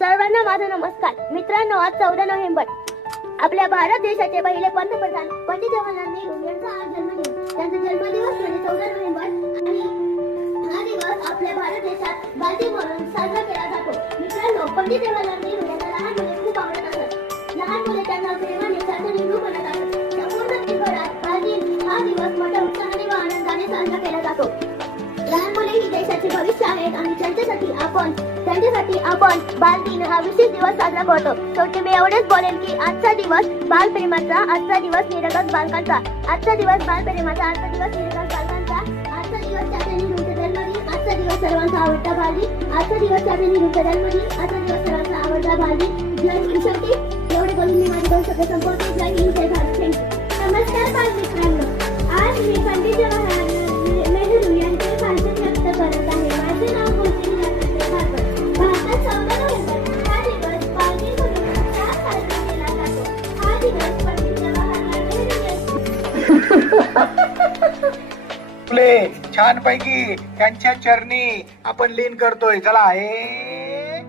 सर्वांना माझा नमस्कार. मित्रांनो, आज 14 नोव्हेंबर आपल्या भारत देशाचे पहिले पंतप्रधान पंडित जवाहरलाल नेहरू यांचा आज जन्मदिवस. त्यांचा जन्मदिवस म्हणजे 14 नोव्हेंबर आणि हा दिवस आपल्या भारत देशात बालदिन म्हणून साजरा केला जातो. मित्रांनो, पंडित जवाहरलाल नेहरू यांना लहान मुले खूप आवडत असत. लहान मुले त्यांना प्रेमाने साधं नेहरू म्हणत असत. संपूर्ण जगभरात बालदिन हा दिवस मोठ्या उत्साहाने व आनंदाने साजरा केला जातो. लहान मुले ही देशाचे भविष्य आहेत आणि त्यांच्यासाठी आपण बालदिन हा विशेष दिवस साजरा करतो. शेवटी मी एवढेच बोलेन की आजचा दिवस बालप्रेमाचा, आजचा दिवस निरागस बालकांचा, आजचा दिवस बालप्रेमाचा, आजचा दिवस निरागस बालकांचा, आजचा दिवस चाचा नेहरूंचा जन्मदिन, आजचा दिवस सर्वांचा आवडता बालदिन, आजचा दिवस चाचा नेहरूंचा जन्मदिन, आजचा दिवस सर्वांचा आवडता बालदिन. जय हिंद. शेवटी एवढे बोलून मी माझे 2 शब्द संपवतो. जय हिंद, जय भारत. थँक्यू. नमस्कार बालमित्रांनो, आज मी पंडित जवाहरलाल नेहरू यांचे भाषण व्यक्त करत आहे. माझे नाव कौशली भारतात 14 नोव्हेंबर हा दिवस बालदिन म्हणून साजरा केला जातो. हा दिवस पंडित जवाहरलाल नेहरू फुले छान पैकी त्यांच्या चरणी आपण लीन करतोय. चला, हे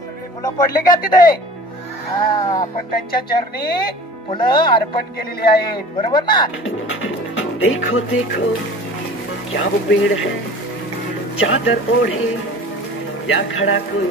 सगळे फुलं पडले का तिथे? आपण त्यांच्या चरणी फुलं अर्पण केलेली आहेत, बरोबर ना? देखो देखो क्या वो पेड़ है, चादर ओढ़े या खड़ा कोई